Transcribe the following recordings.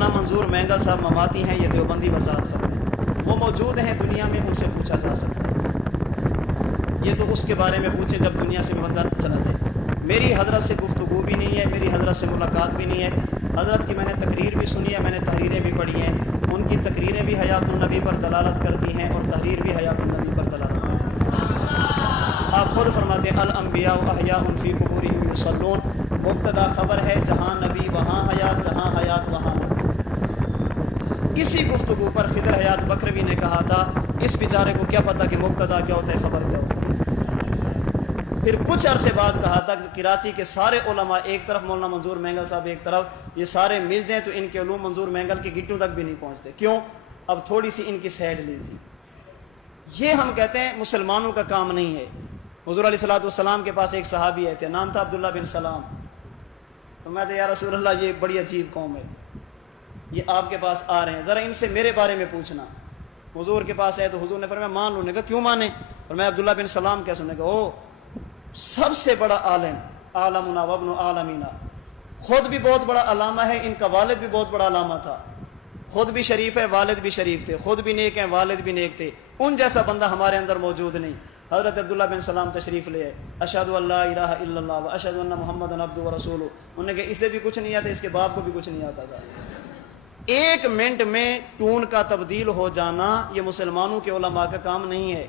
مولانا منظور مینگل صاحب مماتی ہیں، یہ دیوبندی وضاحت فرمائیں، وہ موجود ہیں دنیا میں، ان سے پوچھا جا سکتا ہے، یہ تو اس کے بارے میں پوچھیں جب دنیا سے بندہ چلا جائے۔ میری حضرت سے گفتگو بھی نہیں ہے، میری حضرت سے ملاقات بھی نہیں ہے، حضرت کی میں نے تقریر بھی سنی ہے، میں نے تحریریں بھی پڑھی ہیں، ان کی تقریریں بھی حیات النبی پر دلالت کرتی ہیں اور تحریر بھی حیات النبی پر دلالت کرتی ہیں۔ آپ خود فرماتے ہیں الانبیاء احیاء فی قبورہم یصلون، مبتدا خبر ہے، جہاں نبی وہاں حیات، جہاں حیات وہاں نبی۔ اسی گفتگو پر خضر حیات بکروی نے کہا تھا اس بیچارے کو کیا پتا کہ مبتدا کیا ہوتا ہے، خبر کیا ہوتا ہے۔ پھر کچھ عرصے بعد کہا تھا کہ کراچی کے سارے علماء ایک طرف، مولانا منظور مینگل صاحب ایک طرف، یہ سارے مل جائیں تو ان کے علوم منظور مینگل کے گٹوں تک بھی نہیں پہنچتے۔ کیوں؟ اب تھوڑی سی ان کی سیڈ لی تھی۔ یہ ہم کہتے ہیں مسلمانوں کا کام نہیں ہے۔ حضور علیہ الصلوۃ والسلام کے پاس ایک صحابی آئے تھے، نام تھا عبداللہ بن سلام۔ تو میں یا رسول اللہ یہ بڑی عجیب قوم ہے، یہ آپ کے پاس آ رہے ہیں، ذرا ان سے میرے بارے میں پوچھنا۔ حضور کے پاس آئے تو حضور نے فرمایا مان لو۔ نے کہا کیوں مانے؟ اور میں عبداللہ بن سلام کیا سننے کا، او سب سے بڑا عالم، عالمنا وابن عالمینا، خود بھی بہت بڑا علامہ ہے، ان کا والد بھی بہت بڑا علامہ تھا، خود بھی شریف ہے، والد بھی شریف تھے، خود بھی نیک ہیں، والد بھی نیک تھے، ان جیسا بندہ ہمارے اندر موجود نہیں۔ حضرت عبداللہ بن سلام تشریف لے آئے، اشہد ان لا الہ الا اللہ و اشہد ان محمد عبدہ و رسولہ۔ انہوں نے کہا اسے بھی کچھ نہیں آتا، اس کے باپ کو بھی کچھ نہیں آتا تھا۔ ایک منٹ میں ٹون کا تبدیل ہو جانا یہ مسلمانوں کے علماء کا کام نہیں ہے۔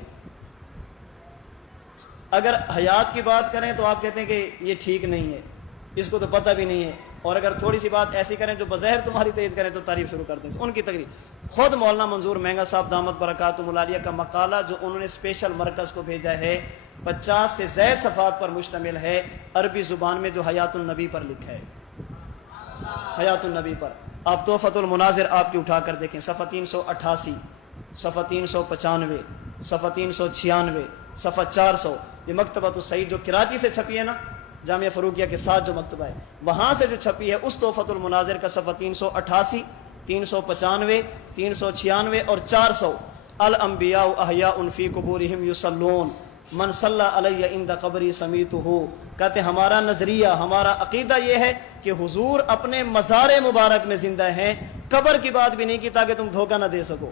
اگر حیات کی بات کریں تو آپ کہتے ہیں کہ یہ ٹھیک نہیں ہے، اس کو تو پتہ بھی نہیں ہے، اور اگر تھوڑی سی بات ایسی کریں جو بظاہر تمہاری تائید کریں تو تعریف شروع کر دیں۔ تو ان کی تقریر خود مولانا منظور مینگل صاحب دامت برکاتہم العالیہ کا مقالہ جو انہوں نے اسپیشل مرکز کو بھیجا ہے 50 سے زائد صفحات پر مشتمل ہے، عربی زبان میں، جو حیات النبی پر لکھا ہے، حیات النبی پر۔ آپ تحفۃ المناظر آپ کی اٹھا کر دیکھیں، صفحہ 388، صفحہ 395، صفحہ 396، صفحہ 400، یہ مکتبۃ السعید جو کراچی سے چھپی ہے نا، جامعہ فروغیہ کے ساتھ جو مکتبہ ہے، وہاں سے جو چھپی ہے اس تحفۃ المناظر کا صفحہ 388، 395، 396 اور 400، الانبیاء احیاء فی قبورہم یصلون من صلی علی عند قبری سمیتہ۔ کہتے ہیں ہمارا نظریہ، ہمارا عقیدہ یہ ہے کہ حضور اپنے مزار مبارک میں زندہ ہیں، قبر کی بات بھی نہیں کی تاکہ تم دھوکہ نہ دے سکو،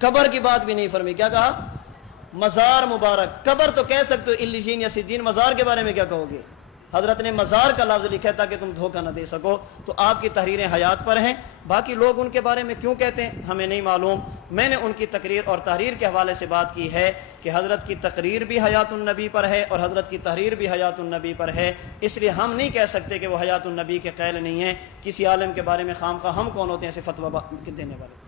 قبر کی بات بھی نہیں فرمی۔ کیا کہا؟ مزار مبارک۔ قبر تو کہہ سکتے ہو علیین یا سجین، مزار کے بارے میں کیا کہو گے؟ حضرت نے مزار کا لفظ لکھا ہے تاکہ تم دھوکہ نہ دے سکو۔ تو آپ کی تحریریں حیات پر ہیں، باقی لوگ ان کے بارے میں کیوں کہتے ہیں ہمیں نہیں معلوم۔ میں نے ان کی تقریر اور تحریر کے حوالے سے بات کی ہے کہ حضرت کی تقریر بھی حیات النبی پر ہے اور حضرت کی تحریر بھی حیات النبی پر ہے، اس لیے ہم نہیں کہہ سکتے کہ وہ حیات النبی کے قائل نہیں ہیں۔ کسی عالم کے بارے میں خام خواہ ہم کون ہوتے ہیں ایسے فتویٰ دینے والے؟